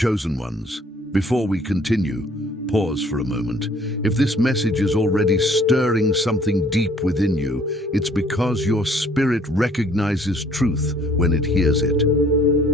Chosen ones, before we continue, pause for a moment. If this message is already stirring something deep within you, it's because your spirit recognizes truth when it hears it.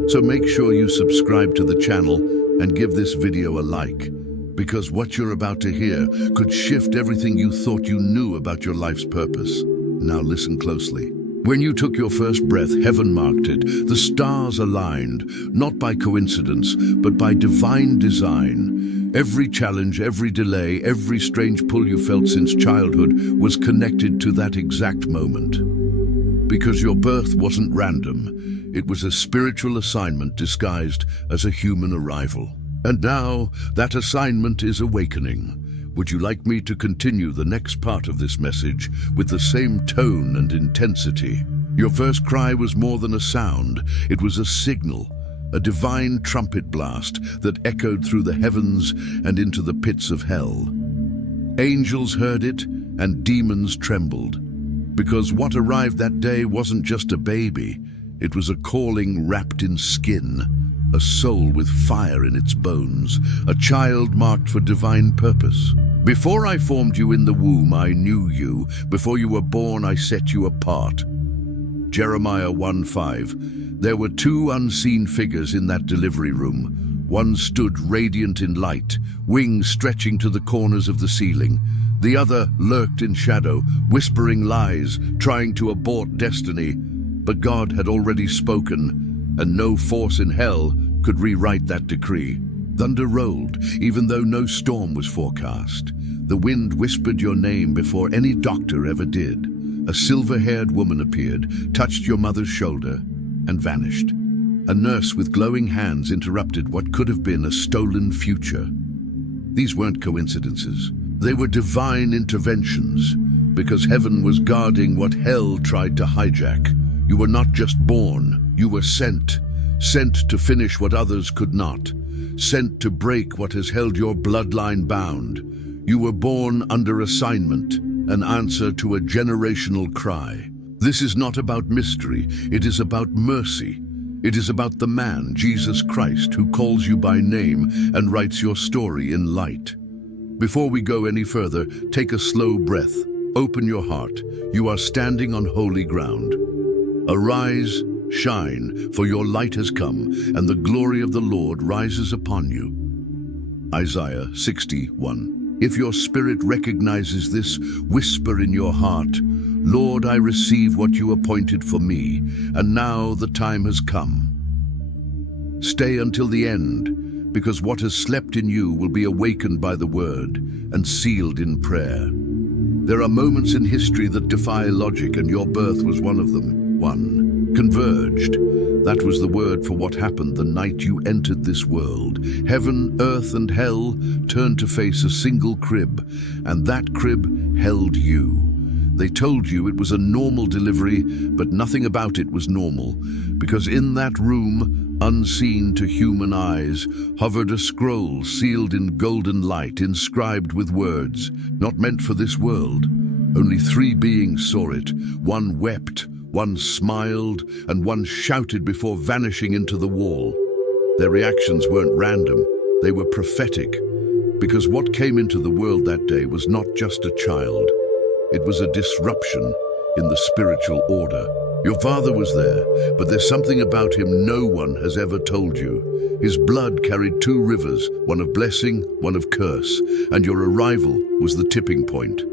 So make sure you subscribe to the channel and give this video a like, because what you're about to hear could shift everything you thought you knew about your life's purpose. Now listen closely. When you took your first breath, heaven marked it. The stars aligned, not by coincidence, but by divine design. Every challenge, every delay, every strange pull you felt since childhood was connected to that exact moment. Because your birth wasn't random, it was a spiritual assignment disguised as a human arrival. And now, that assignment is awakening. Would you like me to continue the next part of this message with the same tone and intensity? Your first cry was more than a sound. It was a signal, a divine trumpet blast that echoed through the heavens and into the pits of hell. Angels heard it and demons trembled, because what arrived that day wasn't just a baby. It was a calling wrapped in skin, a soul with fire in its bones, a child marked for divine purpose. Before I formed you in the womb, I knew you. Before you were born, I set you apart. Jeremiah 1:5. There were two unseen figures in that delivery room. One stood radiant in light, wings stretching to the corners of the ceiling. The other lurked in shadow, whispering lies, trying to abort destiny. But God had already spoken, and no force in hell could rewrite that decree. Thunder rolled, even though no storm was forecast. The wind whispered your name before any doctor ever did. A silver-haired woman appeared, touched your mother's shoulder, and vanished. A nurse with glowing hands interrupted what could have been a stolen future. These weren't coincidences. They were divine interventions, because heaven was guarding what hell tried to hijack. You were not just born, you were sent. Sent to finish what others could not. Sent to break what has held your bloodline bound. You were born under assignment, an answer to a generational cry. This is not about mystery, it is about mercy. It is about the man, Jesus Christ, who calls you by name and writes your story in light. Before we go any further, take a slow breath. Open your heart. You are standing on holy ground. Arise, shine, for your light has come, and the glory of the Lord rises upon you. Isaiah 60:1. If your spirit recognizes this, whisper in your heart, Lord, I receive what you appointed for me, and now the time has come. Stay until the end, because what has slept in you will be awakened by the word and sealed in prayer. There are moments in history that defy logic, and your birth was one of them. 1. Converged. That was the word for what happened the night you entered this world. Heaven, earth, and hell turned to face a single crib, and that crib held you. They told you it was a normal delivery, but nothing about it was normal, because in that room, unseen to human eyes, hovered a scroll sealed in golden light, inscribed with words, not meant for this world. Only 3 beings saw it. One wept, one smiled, and one shouted before vanishing into the wall. Their reactions weren't random, they were prophetic, because what came into the world that day was not just a child. It was a disruption in the spiritual order. Your father was there, but there's something about him no one has ever told you. His blood carried 2 rivers, one of blessing, one of curse, and your arrival was the tipping point.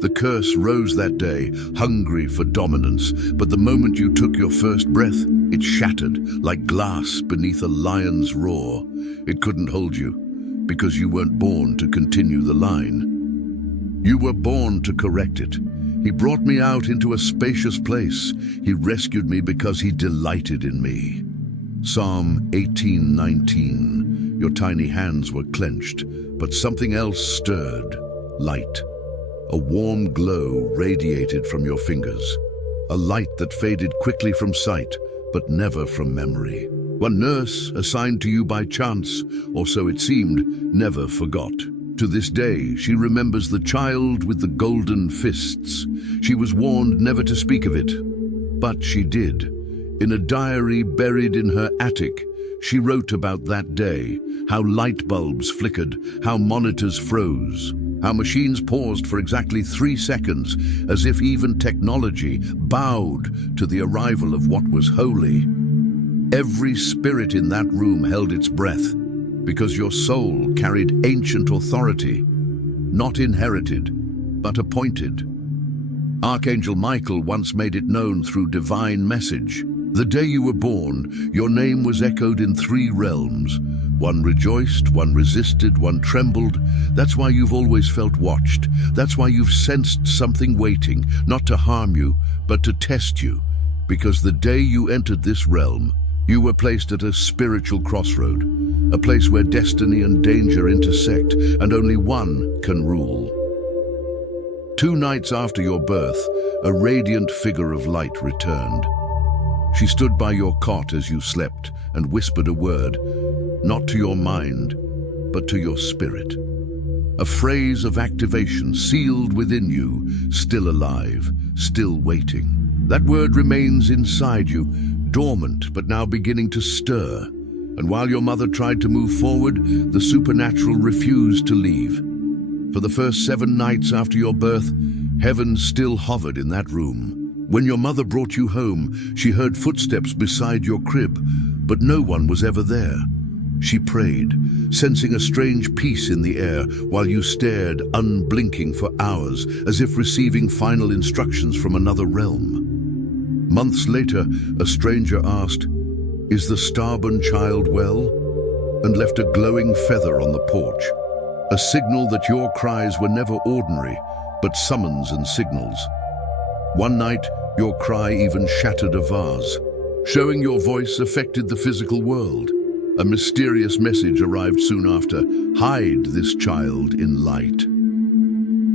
The curse rose that day, hungry for dominance, but the moment you took your first breath, it shattered like glass beneath a lion's roar. It couldn't hold you, because you weren't born to continue the line. You were born to correct it. He brought me out into a spacious place. He rescued me because he delighted in me. Psalm 18:19. Your tiny hands were clenched, but something else stirred. Light. A warm glow radiated from your fingers. A light that faded quickly from sight, but never from memory. One nurse, assigned to you by chance, or so it seemed, never forgot. To this day, she remembers the child with the golden fists. She was warned never to speak of it, but she did. In a diary buried in her attic, She wrote about that day, how light bulbs flickered, how monitors froze, how machines paused for exactly 3 seconds, as if even technology bowed to the arrival of what was holy. Every spirit in that room held its breath, because your soul carried ancient authority, not inherited, but appointed. Archangel Michael once made it known through divine message. The day you were born, your name was echoed in 3 realms. One rejoiced, one resisted, one trembled. That's why you've always felt watched. That's why you've sensed something waiting, not to harm you, but to test you. Because the day you entered this realm, you were placed at a spiritual crossroad, a place where destiny and danger intersect, and only one can rule. 2 nights after your birth, a radiant figure of light returned. She stood by your cot as you slept and whispered a word, not to your mind, but to your spirit. A phrase of activation sealed within you, still alive, still waiting. That word remains inside you, dormant but now beginning to stir. And while your mother tried to move forward, the supernatural refused to leave. For the first 7 nights after your birth, heaven still hovered in that room. When your mother brought you home, she heard footsteps beside your crib, but no one was ever there. She prayed, sensing a strange peace in the air while you stared, unblinking for hours, as if receiving final instructions from another realm. Months later, a stranger asked, "Is the starborn child well?" and left a glowing feather on the porch, a signal that your cries were never ordinary, but summons and signals. One night, your cry even shattered a vase, showing your voice affected the physical world. A mysterious message arrived soon after: hide this child in light.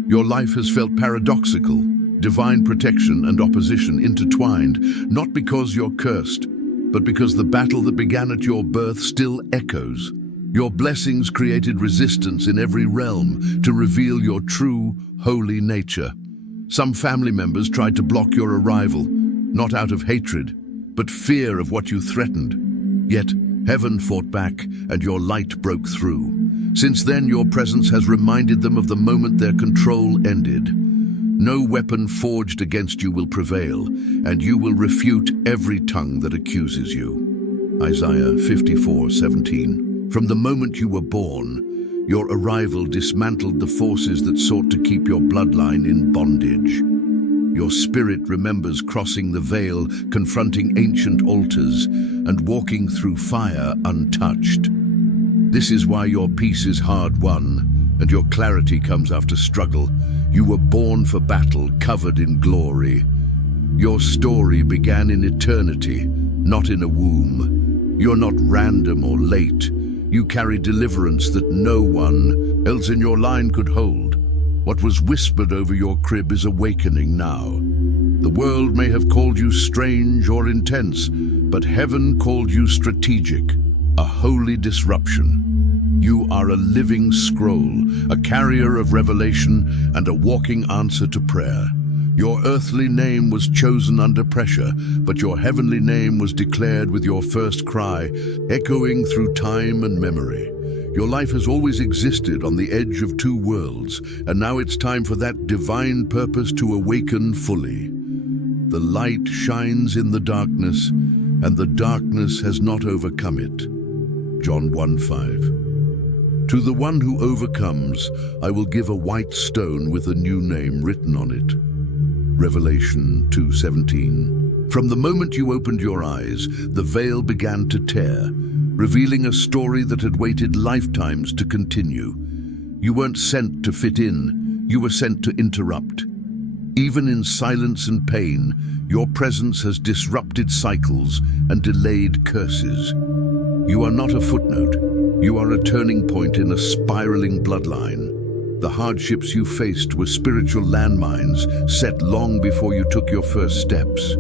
Your life has felt paradoxical, divine protection and opposition intertwined, not because you're cursed, but because the battle that began at your birth still echoes. Your blessings created resistance in every realm to reveal your true, holy nature. Some family members tried to block your arrival, not out of hatred, but fear of what you threatened. Yet, heaven fought back and your light broke through. Since then, your presence has reminded them of the moment their control ended. No weapon forged against you will prevail, and you will refute every tongue that accuses you. Isaiah 54:17. From the moment you were born, your arrival dismantled the forces that sought to keep your bloodline in bondage. Your spirit remembers crossing the veil, confronting ancient altars, and walking through fire untouched. This is why your peace is hard-won, and your clarity comes after struggle. You were born for battle, covered in glory. Your story began in eternity, not in a womb. You're not random or late. You carry deliverance that no one else in your line could hold. What was whispered over your crib is awakening now. The world may have called you strange or intense, but heaven called you strategic, a holy disruption. You are a living scroll, a carrier of revelation, and a walking answer to prayer. Your earthly name was chosen under pressure, but your heavenly name was declared with your first cry, echoing through time and memory. Your life has always existed on the edge of 2 worlds, and now it's time for that divine purpose to awaken fully. The light shines in the darkness, and the darkness has not overcome it. John 1:5. To the one who overcomes, I will give a white stone with a new name written on it. Revelation 2:17. From the moment you opened your eyes, the veil began to tear, revealing a story that had waited lifetimes to continue. You weren't sent to fit in, you were sent to interrupt. Even in silence and pain, your presence has disrupted cycles and delayed curses. You are not a footnote, you are a turning point in a spiraling bloodline. The hardships you faced were spiritual landmines set long before you took your first steps.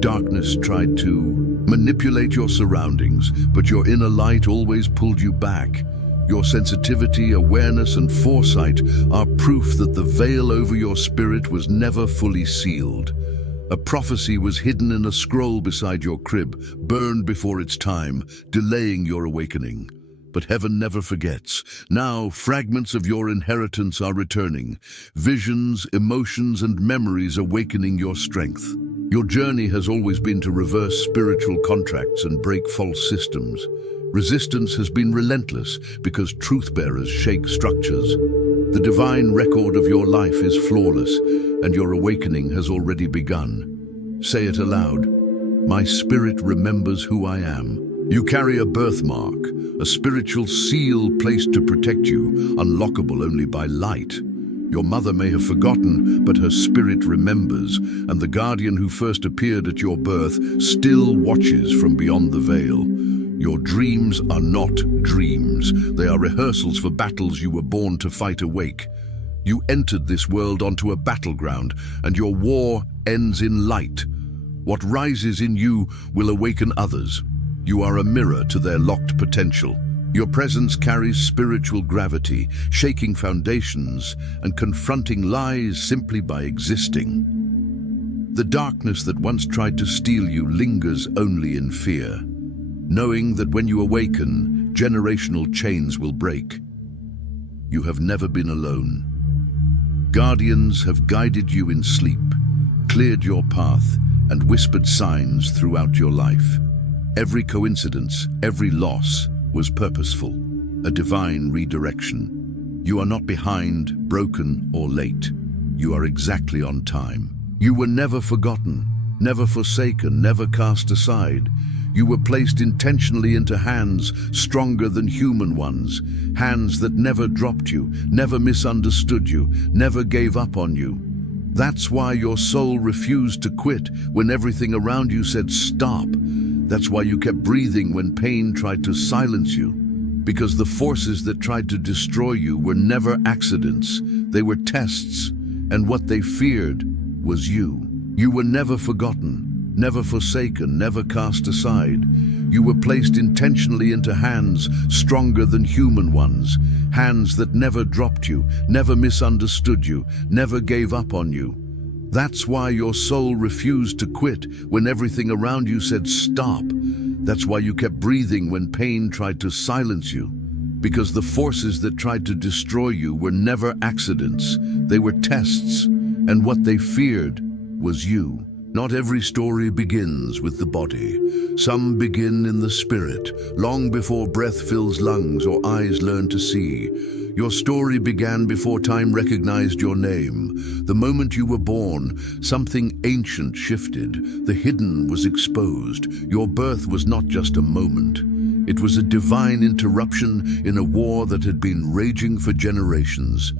Darkness tried to manipulate your surroundings, but your inner light always pulled you back. Your sensitivity, awareness, and foresight are proof that the veil over your spirit was never fully sealed. A prophecy was hidden in a scroll beside your crib, burned before its time, delaying your awakening. But heaven never forgets. Now, fragments of your inheritance are returning. Visions, emotions, and memories awakening your strength. Your journey has always been to reverse spiritual contracts and break false systems. Resistance has been relentless because truth-bearers shake structures. The divine record of your life is flawless, and your awakening has already begun. Say it aloud. My spirit remembers who I am. You carry a birthmark, a spiritual seal placed to protect you, unlockable only by light. Your mother may have forgotten, but her spirit remembers, and the guardian who first appeared at your birth still watches from beyond the veil. Your dreams are not dreams. They are rehearsals for battles you were born to fight awake. You entered this world onto a battleground, and your war ends in light. What rises in you will awaken others. You are a mirror to their locked potential. Your presence carries spiritual gravity, shaking foundations and confronting lies simply by existing. The darkness that once tried to steal you lingers only in fear, knowing that when you awaken, generational chains will break. You have never been alone. Guardians have guided you in sleep, cleared your path, and whispered signs throughout your life. Every coincidence, every loss was purposeful, a divine redirection. You are not behind, broken, or late. You are exactly on time. You were never forgotten, never forsaken, never cast aside. You were placed intentionally into hands stronger than human ones, hands that never dropped you, never misunderstood you, never gave up on you. That's why your soul refused to quit when everything around you said stop. That's why you kept breathing when pain tried to silence you. Because the forces that tried to destroy you were never accidents. They were tests, and what they feared was you. You were never forgotten, never forsaken, never cast aside. You were placed intentionally into hands stronger than human ones, hands that never dropped you, never misunderstood you, never gave up on you. That's why your soul refused to quit when everything around you said stop. That's why you kept breathing when pain tried to silence you. Because the forces that tried to destroy you were never accidents. They were tests, and what they feared was you. Not every story begins with the body. Some begin in the spirit, long before breath fills lungs or eyes learn to see. Your story began before time recognized your name. The moment you were born, something ancient shifted. The hidden was exposed. Your birth was not just a moment. It was a divine interruption in a war that had been raging for generations.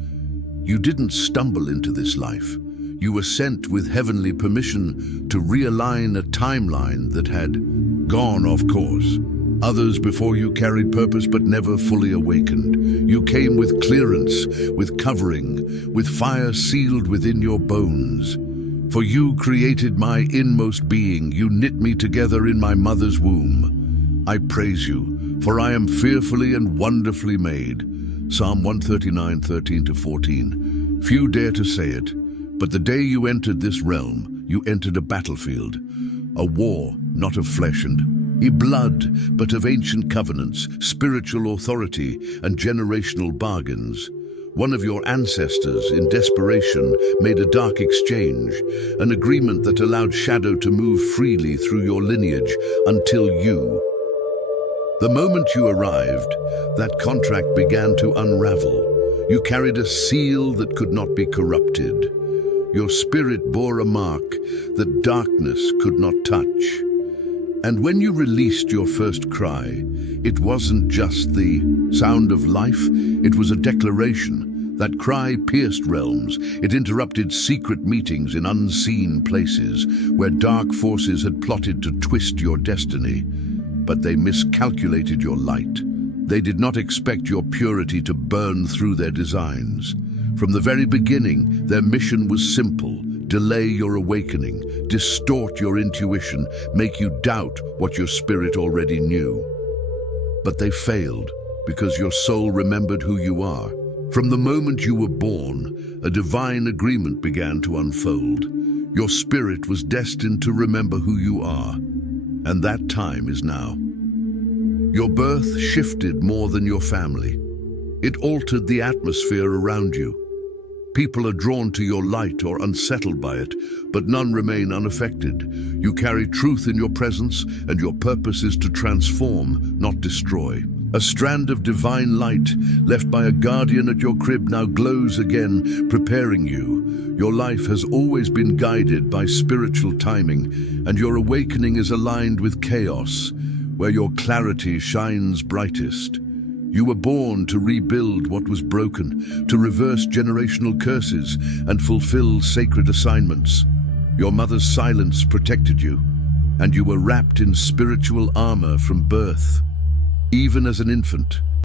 You didn't stumble into this life. You were sent with heavenly permission to realign a timeline that had gone off course. Others before you carried purpose but never fully awakened. You came with clearance, with covering, with fire sealed within your bones. For you created my inmost being. You knit me together in my mother's womb. I praise you, for I am fearfully and wonderfully made. Psalm 139:13-14. Few dare to say it, but the day you entered this realm, you entered a battlefield, a war not of flesh and blood, but of ancient covenants, spiritual authority, and generational bargains. One of your ancestors, in desperation, made a dark exchange, an agreement that allowed shadow to move freely through your lineage until you. The moment you arrived, that contract began to unravel. You carried a seal that could not be corrupted. Your spirit bore a mark that darkness could not touch. And when you released your first cry, it wasn't just the sound of life, it was a declaration. That cry pierced realms. It interrupted secret meetings in unseen places where dark forces had plotted to twist your destiny. But they miscalculated your light. They did not expect your purity to burn through their designs. From the very beginning, their mission was simple: delay your awakening, distort your intuition, make you doubt what your spirit already knew. But they failed because your soul remembered who you are. From the moment you were born, a divine agreement began to unfold. Your spirit was destined to remember who you are, and that time is now. Your birth shifted more than your family. It altered the atmosphere around you. People are drawn to your light or unsettled by it, but none remain unaffected. You carry truth in your presence, and your purpose is to transform, not destroy. A strand of divine light left by a guardian at your crib now glows again, preparing you. Your life has always been guided by spiritual timing, and your awakening is aligned with chaos, where your clarity shines brightest. You were born to rebuild what was broken, to reverse generational curses, and fulfill sacred assignments. Your mother's silence protected you, and you were wrapped in spiritual armor from birth. Even as an infant,